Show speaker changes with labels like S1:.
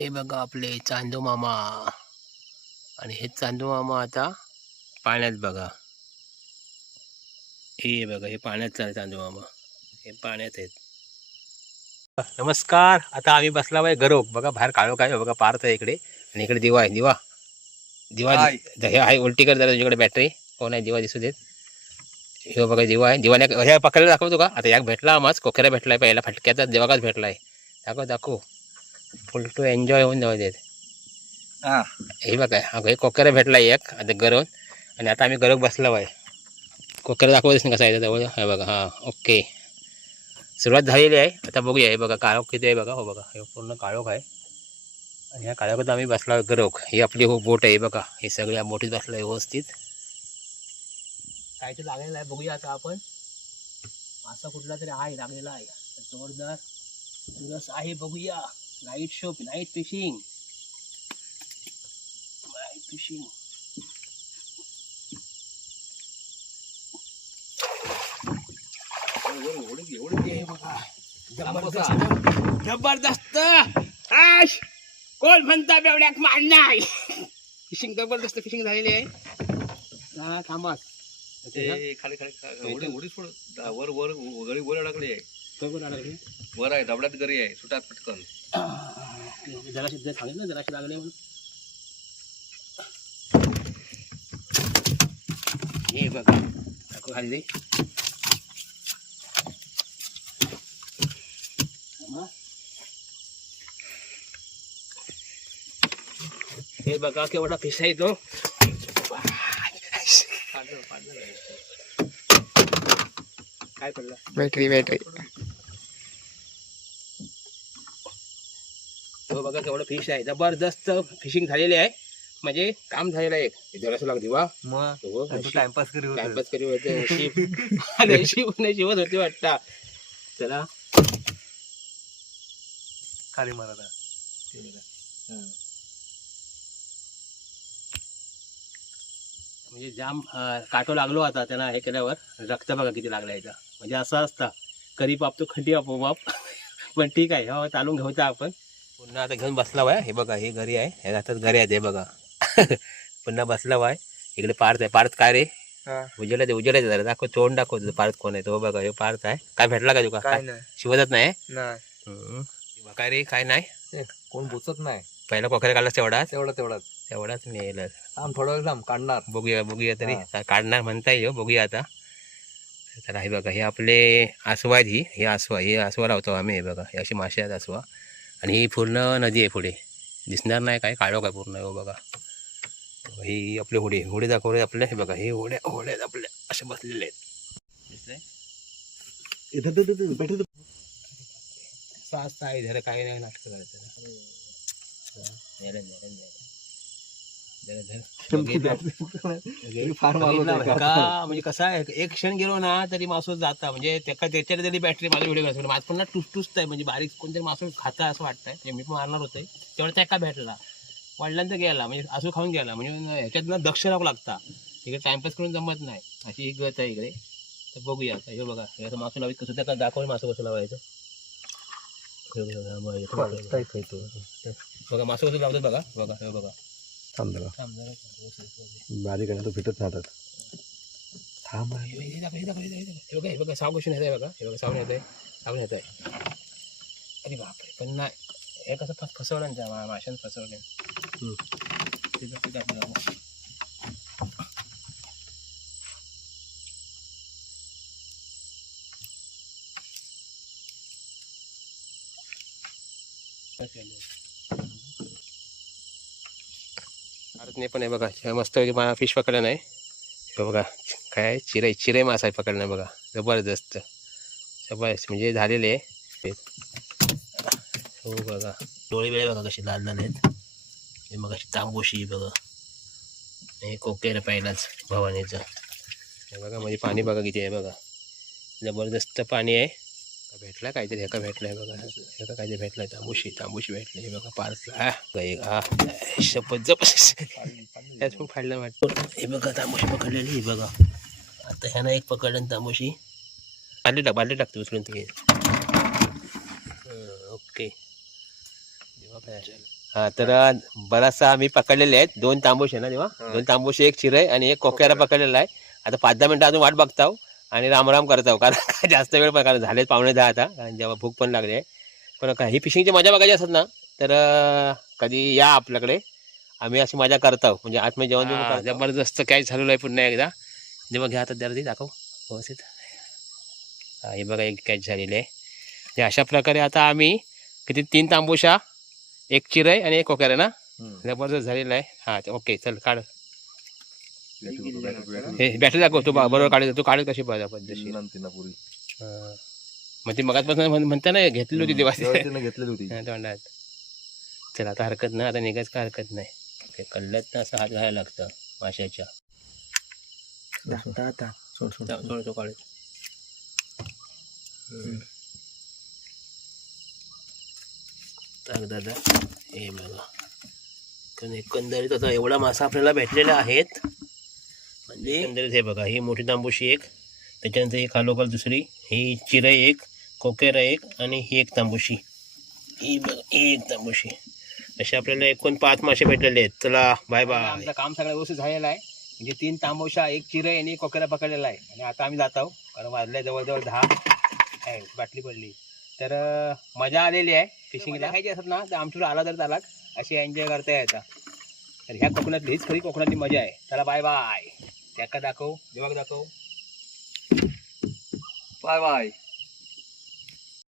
S1: हे बघा आपले चांदू मामा. आणि हे चांदू मामा आता पाण्यात बघा. हे बघा हे पाण्यात चालले चांदू मामा. हे पाण्यात आहेत. नमस्कार. आता आम्ही बसला बाय गरोक बघा बाहेर काळो काय बघा पार्थ आहे इकडे. आणि इकडे दिवा आहे. दिवा. दिवा हे आहे उलटी कर जरा तुझ्याकडे बॅटरी कोण आहे? दिवा दिसू देत. हे बघा दिवा आहे. दिवाने ह्या पकडायला दाखवतो का? आता याक भेटला आम्हाच कोकऱ्या भेटलाय पहिला. फटक्याचा दिवाकाच भेटलाय. दाखव दाखव. फुल टू एन्जॉय होऊन जाऊ देत.
S2: हा.
S1: हे बघा अगं हे कोकऱ्या भेटला एक आता गरवून आणि आता आम्ही गरव बसलो आहे कोकऱ्या दाखवतच नाही कसा आहे जवळ. हे बघा हां ओके. सुरुवात झालेली आहे. आता बघूया हे बघा काळोख किती आहे बघा. हो बघा हे पूर्ण काळोख आहे. आणि ह्या काळोखात आम्ही बसलो गरोख ही आपली हो बोट आहे बघा. हे सगळ्या बोटीत बसलो आहे व्यवस्थित. काय ते लागलेलं आहे बघूया आता आपण. असा कुठला तरी आहे लागलेला आहे. जोरदार दिवस आहे बघूया. Light shop light fishing light fishing जबरदस्त जबरदस्त आश कोण म्हणता बेवड्यात मार नाही फिशिंग जबरदस्त फिशिंग झालेली आहे हा थांबा
S2: ते खाली खाली उडी उडी सोड वर वर वर अडकली आहे वर आहे दबड्यात गरी आहे सुटात पटकन.
S1: जराशी जर सांगितलं जराशी लागले म्हणून. हे बघा दाखव खाली. हे? बघा केवढा फिश आहे तो. काय पडलं?
S3: बॅटरी बॅटरी
S1: हो बघा केवढं फिश आहे. जबरदस्त फिशिंग झालेली आहे. म्हणजे काम झालेलं आहे. एक जरासं लाग दिवा
S2: मग?
S1: हो,
S2: टाइमपास करी.
S1: टाइमपास करी होते. नशीब. नशीबच होती वाटता. चला.
S2: खाली मारा
S1: म्हणजे जाम काटो लागलो आता त्यांना हे केल्यावर. रक्त बघा किती लागला याचा म्हणजे असं असतं. करी पाप तो खटी आपोआप. पण ठीक आहे हो चालून घेऊचा आपण. पुन्हा आता घेऊन बसला वाय. हे बघा हे घरी आहे. हे आता घरी आहे हे बघा. पुन्हा बसला वाय. इकडे पार्थ आहे. पार्थ काय रे?
S3: हा.
S1: उजेडायचं उजेडायचं जरा. दाखव तोंड दाखव तुझं पार्थ कोण आहे. तो बघा हे पार्थ आहे. काय भेटला का तुका?
S3: काय नाही.
S1: शिवतच नाही? हम्म. काय रे? काय नाही?
S2: कोण बोचत नाही.
S1: पहिला कोकऱ्या काढलास तेवढाच?
S2: तेवढं तेवढंच.
S1: तेवढाच मिळेल
S2: थांब थोडा वेळ थांब काढणार.
S1: बघूया बघूया तरी.
S2: हा.
S1: काढणार म्हणता येईल हो, बघूया आता. तर हे बघा हे आपले आसवा आहेत ही. हे आसवा हे आसवा लावतो आम्ही हे बघा. हे अशी मासे आहेत आसवा. आणि ही पूर्ण नदी आहे पुढे. दिसणार नाही काय काळो काय पूर्ण हो बघा. ही आपले होडे होडे दाखवले आपले हे बघा हे होड्या होड्या आपल्या असे बसलेले आहेत. दिसले असं असतं आहे जरा काय नाही नाटकं करायचं जरा जरा जरा जरा बघितलं?
S2: फार
S1: का? म्हणजे कसं आहे एक क्षण गेलो ना तरी मासूस जाता. म्हणजे त्याच्या त्याच्यात तरी बॅटरी माझा व्हिडिओ घालतो माझं पुन्हा टुस टुसत आहे. म्हणजे बारीक कोणतरी मासूस खाता असं वाटतंय. म्हणजे मी पण मारणार होते तेवढा त्या एका भेटला वडिलांचा गेला. म्हणजे असू खाऊन गेला. म्हणजे ह्याच्यात ना दक्ष राहावं लागता. इकडे टाइमपास करून जमत नाही. अशी ही गत आहे इकडे. तर बघूया. हे बघा. हे मासू लावायचं. कसं त्या दाखवून मासू कसं लावायचं. बघा मासू कसं लावतात बघा. बघा हे बघा.
S3: थांब जरा
S1: थांब जरा,
S3: तो फिटत राहतात थांब
S1: हे बघा, हे बघा साव कशी आहे बघा हे बघा सावून येत आहे सावून येत आहे अरे बापरे पण नाही हे कसं फस फसवलं ना त्या माशानं फसवलं. केलं? भारतने पण आहे बघा मस्त फिश पकडला नाही. हे बघा काय आहे? चिराई मासा आहे बघा. जबरदस्त. जबरदस्त म्हणजे झालेले आहे. हो बघा. डोळे वेळे बघा कसे लाल लाल आहेत. हे मग अशी तांबोशी बघा. हे कोकेर पहिलाच भवानीचं. हे बघा म्हणजे पाणी बघा किती आहे बघा. जबरदस्त पाणी आहे. भेटला काहीतरी? ह्याका भेटलाय बघा. ह्याका काहीतरी भेटलाय. तांबूशी तांबूशी भेटले. हे बघा पार्सला. हा शपथ जबरदस्त. त्याच पण फाडलं वाटतं. हे बघा तांबूशी पकडलेली हे बघा. आता ह्यानं एक पकडलं तांबूशी. बांधली टाक बांधली टाकतो उचलून ते हं, ओके. हा तर बराचसा आम्ही पकडलेले आहेत. दोन तांबूस आहे ना तेव्हा. दोन तांबूस एक चिरई आणि एक कोक्यारा पकडलेला आहे. आता पाच दहा मिनिटं अजून वाट बघताव. आणि रामराम करताव कारण काय जास्त वेळ पण- कारण झालेत पावणे दहा आता. कारण जेव्हा भूक पण लागली आहे. पण काय ही फिशिंगची मजा बघायची असत ना तर कधी या आपल्याकडे. आम्ही अशी मजा करतो म्हणजे आतमध्ये जेवण जेवण करतो. जबरदस्त कॅच झालेलं आहे पुन्हा एकदा. जेव्हा घ्या आता जरा दाखव. व्यवस्थित. हा हे बघा एक कॅच झालेली आहे. म्हणजे अशा प्रकारे आता आम्ही किती तीन तांबूशा एक चिरई आणि एक कोक्यारा ना जबरदस्त झालेला आहे. हा ओके चल काढ. हे बॅटरी दाखव तू बरोबर काढत तू काढत कशी पाहिजे हा. मग ती मगातपासून म्हण- म्हणता ना घेतली होती तेव्हा.
S3: घेतलेली होती.
S1: तोंडात. चल आता हरकत नाही आता निघायच काय हरकत नाही. ते कल्ल्यात असं हात घालायला लागतं माशाच्या.
S3: आता आता. सोड
S1: काढत दादा. हे बघा. कारण एकंदरीत आता एवढा मासा आपल्याला भेटलेला आहेत. एकंदरीत हे बघा ही मोठी तांबूशी एक त्याच्यानंतर ही खालोखाल दुसरी ही चिरई एक कोकेरा एक आणि ही एक तांबूशी. ही बघा ही एक तांबूशी. असे आपल्याला एकूण पाच मासे भेटलेले आहेत. चला बाय बाय आमचं काम सगळं व्यवस्थित झालेलं आहे. म्हणजे तीन तांबोशा एक चिरई आणि कोकेरा पकडलेला आहे. आणि आता आम्ही जात आहोत. कारण वाजल्या जवळजवळ दहा. आहे बाटली पडली. तर मजा आलेली आहे फिशिंगला खायची असत ना तर आमच्याकडे आला तर चालाच अशी एन्जॉय करता येतात तर ह्या कोकणातली हीच खरी कोकणातली मजा आहे. चला बाय बाय त्याका दाखव देवाक दाखव.
S2: Bye bye.